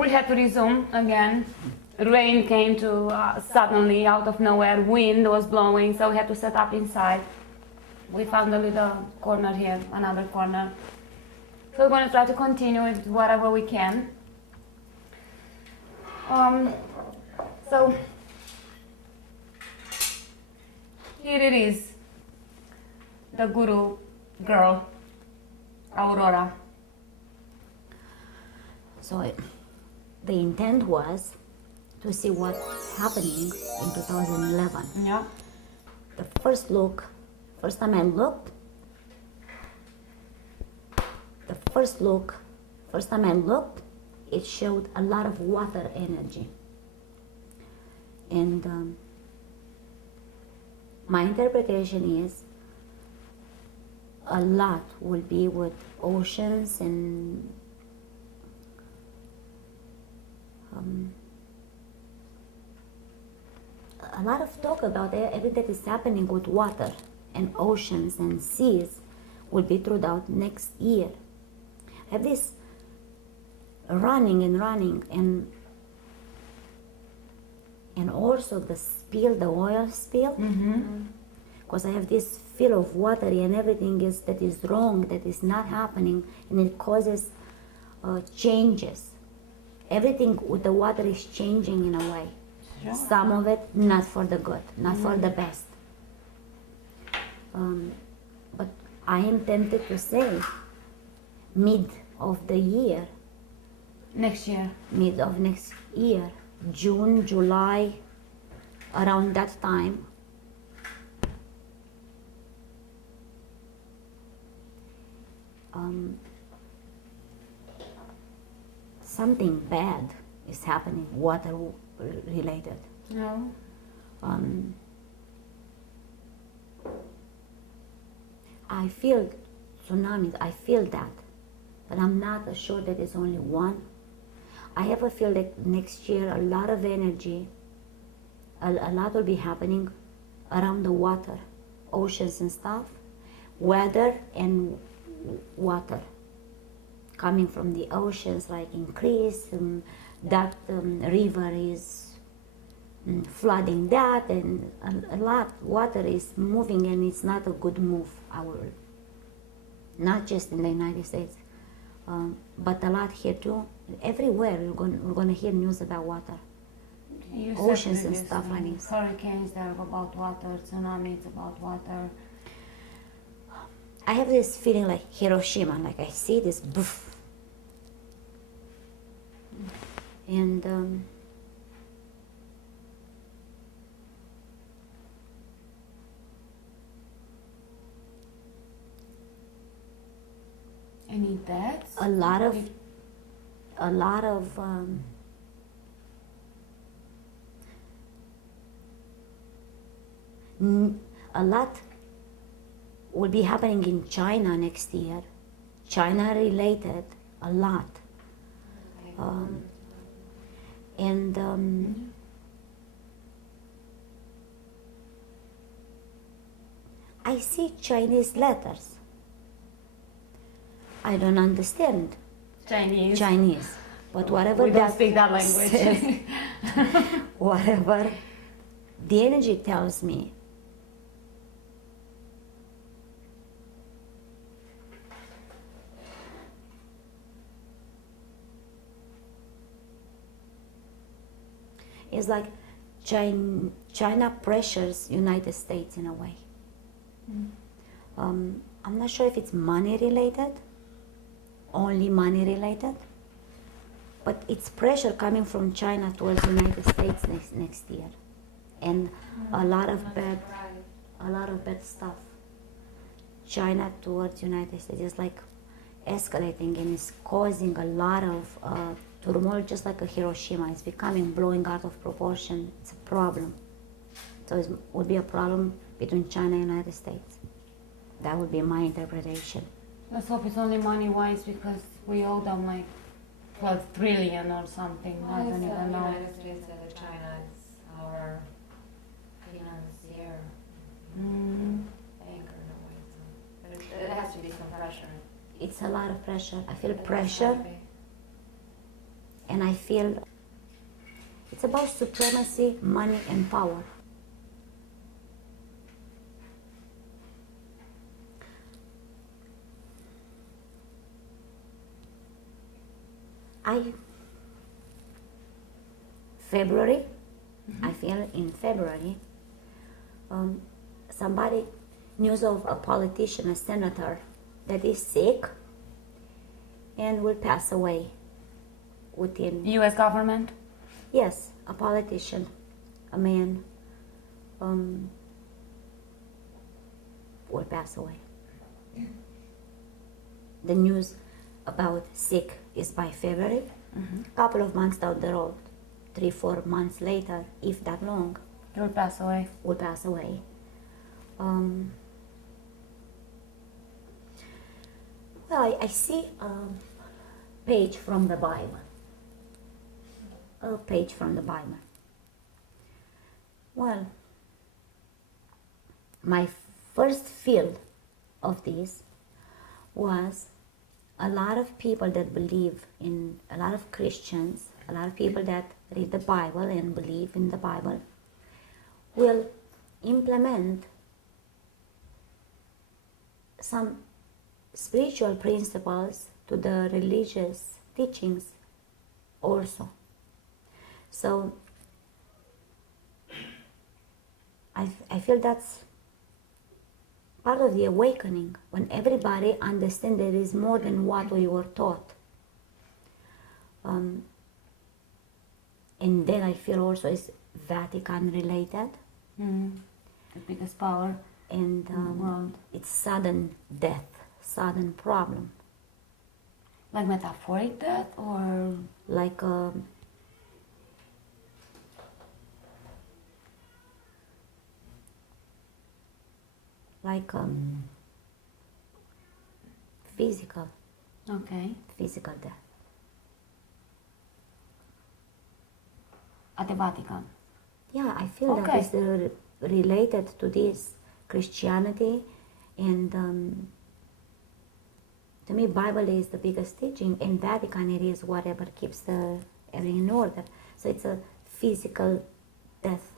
we had to resume again. Rain came to suddenly out of nowhere. Wind was blowing, so we had to set up inside. We found a little corner here, another corner. So we're going to try to continue with whatever we can. So here it is, the guru girl, Aurora. So the intent was to see what's happening in 2011. Yeah. The first time I looked, it showed a lot of water energy. And my interpretation is a lot will be with oceans and a lot of talk about everything that is happening with water and oceans and seas will be throughout next year. I have this running and also the oil spill, because I have this feel of watery and everything that is wrong, that is not happening, and it causes changes. Everything with the water is changing in a way. Sure. Some of it not for the good, not for the best. But I am tempted to say mid of next year, June, July, around that time, something bad is happening, water related. No. I feel tsunamis, I feel that, but I'm not sure that it's only one. I have a feel that next year a lot of energy, a lot will be happening around the water, oceans and stuff, weather and water coming from the oceans, like increase, that river is flooding that, and a lot water is moving, and it's not a good move. Not just in the United States, but a lot here too. Everywhere we're going to hear news about water, oceans and stuff like this. Hurricanes, they're about water. Tsunamis, about water. I have this feeling like Hiroshima, like I see this boof. And Any deaths? a lot of a lot will be happening in China next year. China related a lot. I see Chinese letters. I don't understand Chinese, but whatever We don't that speak that language. says, whatever the energy tells me, it's like China pressures United States in a way. I'm not sure if it's money related, only money related, but it's pressure coming from China towards United States next year, and a lot of bad stuff. China towards United States is like escalating and is causing a lot of turmoil, just like a Hiroshima. It's becoming blowing out of proportion. It's a problem. So it would be a problem between China and United States. That would be my interpretation. Let's hope it's only money-wise, because we owe them like 12 trillion or something. I don't even know. United States and China is our financier banker in a way. So. But it has to be some pressure. It's a lot of pressure. I feel pressure And I feel it's about supremacy, money, and power. February, I feel in February, somebody news of a politician, a senator that is sick and will pass away within, U.S. government? yes, a politician, a man, will pass away. The news about sick is by February. A couple of months down the road, 3-4 months later, if that long, He will pass away. will pass away. Well, I see a page from the Bible. A page from the Bible. Well, my first feel of this was a lot of people that believe in, a lot of Christians, a lot of people that read the Bible and believe in the Bible will implement some spiritual principles to the religious teachings also. So I feel that's part of the awakening, when everybody understands there is more than what we were taught. And then I feel also it's Vatican related, The biggest power and in the world. it's sudden death, sudden problem, Like metaphoric death or like physical okay. death. At the Vatican. Yeah, I feel that Okay. is related to this Christianity, and to me, Bible is the biggest teaching, and Vatican it is whatever keeps everything in order. So it's a physical death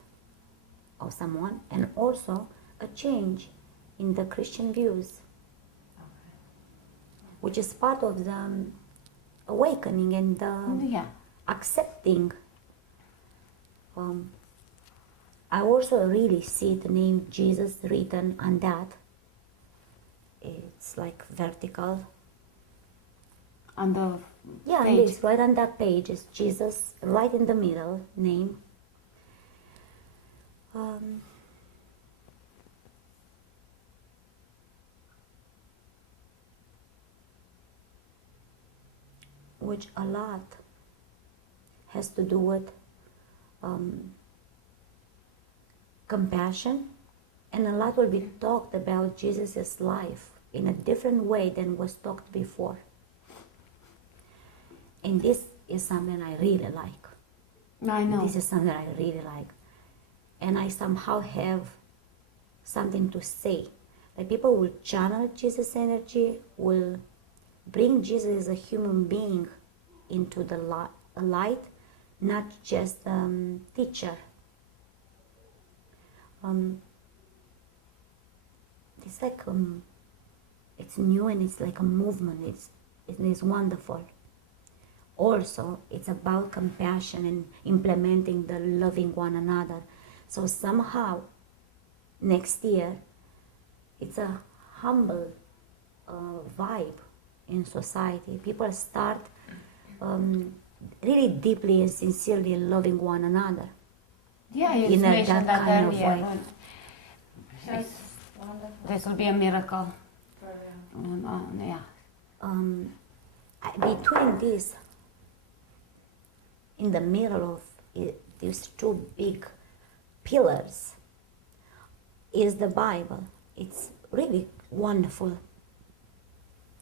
of someone, and also a change in the Christian views, which is part of the awakening and the Yeah. accepting. I also really see the name Jesus written on that. It's like vertical. On the Yeah, page. it is right on that page. Is Jesus right in the middle name. Which a lot has to do with compassion, and a lot will be talked about Jesus' life in a different way than was talked before. And this is something I really like. I know. This is something I really like. And I somehow have something to say. Like people will channel Jesus' energy, will bring Jesus as a human being into the light, not just teacher. It's like it's new, and it's like a movement. It's wonderful. Also, it's about compassion and implementing the loving one another. So somehow, next year, it's a humble vibe in society. People start really deeply and sincerely loving one another. Yeah, you in a mentioned that that kind of earlier. way. That's wonderful. This will be a miracle. For real. Yeah. Between this, in the middle of these two big pillars, is the Bible. It's really wonderful.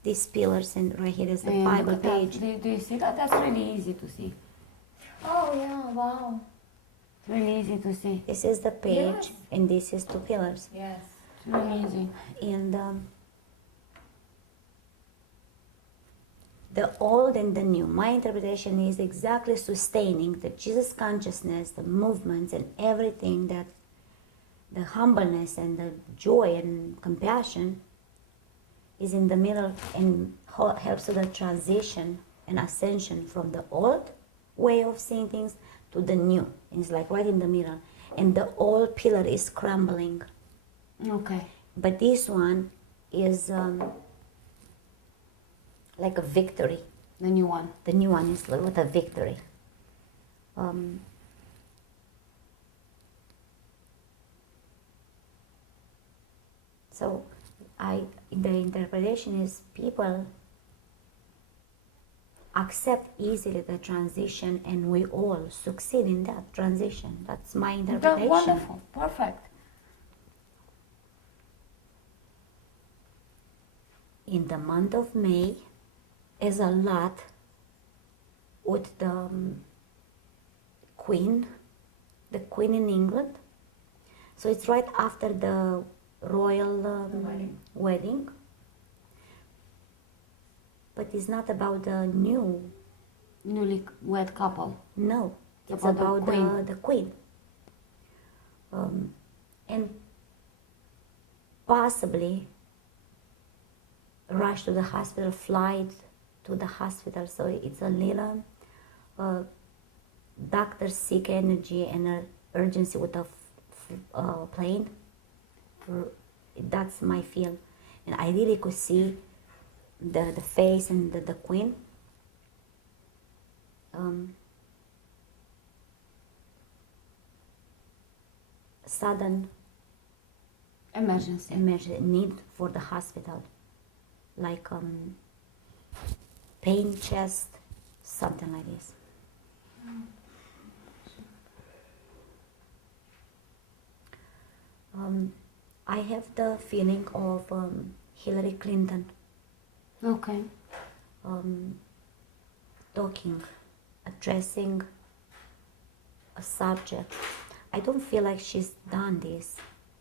These pillars, and right here is the And Bible look at that. page. Do you see that? That's really easy to see. Oh yeah, wow. It's really easy to see. This is the page, Yes. and this is two pillars. Yes. It's really easy. And the old and the new. My interpretation is exactly sustaining the Jesus consciousness, the movements and everything, that the humbleness and the joy and compassion is in the middle and helps to the transition and ascension from the old way of seeing things to the new. And it's like right in the middle. And the old pillar is crumbling. Okay. But this one is like a victory. The new one. The new one is like with a victory. So the interpretation is people accept easily the transition, and we all succeed in that transition. That's my interpretation. Wonderful. Perfect. In the month of May is a lot with the Queen in England. So it's right after the royal wedding. But it's not about the Newly wed couple. no, it's About about the Queen. the Queen. And possibly rush to the hospital, flight to the hospital. So it's a little doctor sick energy and urgency with the plane. That's my feel. And I really could see the face and the Queen. Sudden Emergency. need for the hospital, like pain chest, something like this. I have the feeling of Hillary Clinton Okay. talking, addressing a subject. I don't feel like she's done this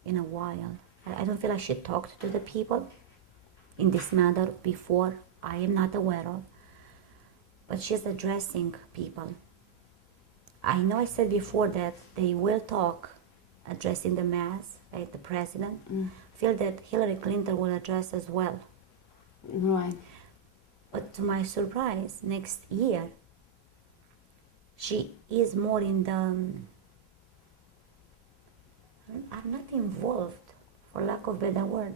in a while. I don't feel like she talked to the people in this matter before. I am not aware of. But she's addressing people. I know I said before that they will talk, addressing the mass, like the president. Feel that Hillary Clinton will address as well. Right. But to my surprise, next year, she is more in the... I'm not involved, for lack of better word.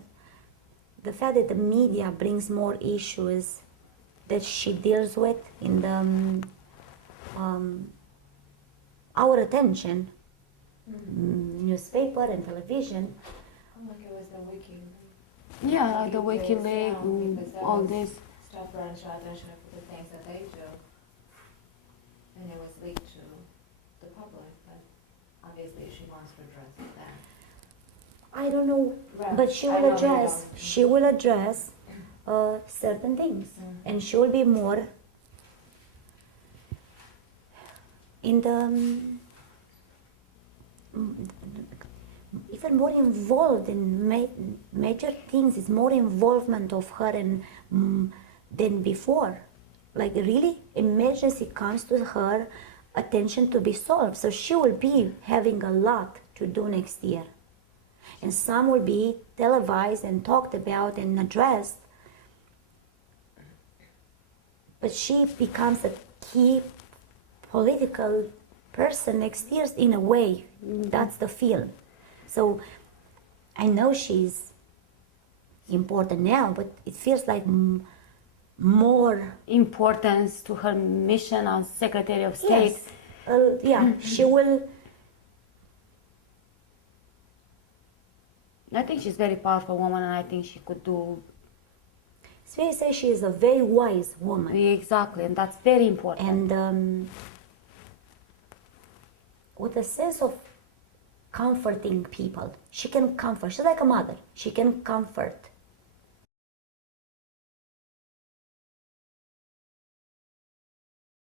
The fact that the media brings more issues that she deals with in the our attention, newspaper and television. Like it was the wiki. Yeah, like the WikiLeaks, Because that all was this. stuff brought into our attention for the things that they do. And it was leaked to the public, but obviously she wants to address that. I don't know, Right. but she I will know you address. don't. She will address certain things, and she will be more in the even more involved in major things. It's more involvement of her and than before. Like really, emergency comes to her attention to be solved. So she will be having a lot to do next year, and some will be televised and talked about and addressed. But she becomes a key political person next year in a way. That's the feel. So I know she's important now, but it feels like more. Importance to her mission as Secretary of State. Yes. Yeah, she will. I think she's a very powerful woman, and I think she could do Svea says she is a very wise woman. exactly, and that's very important. And with a sense of comforting people. She can comfort. She's like a mother. She can comfort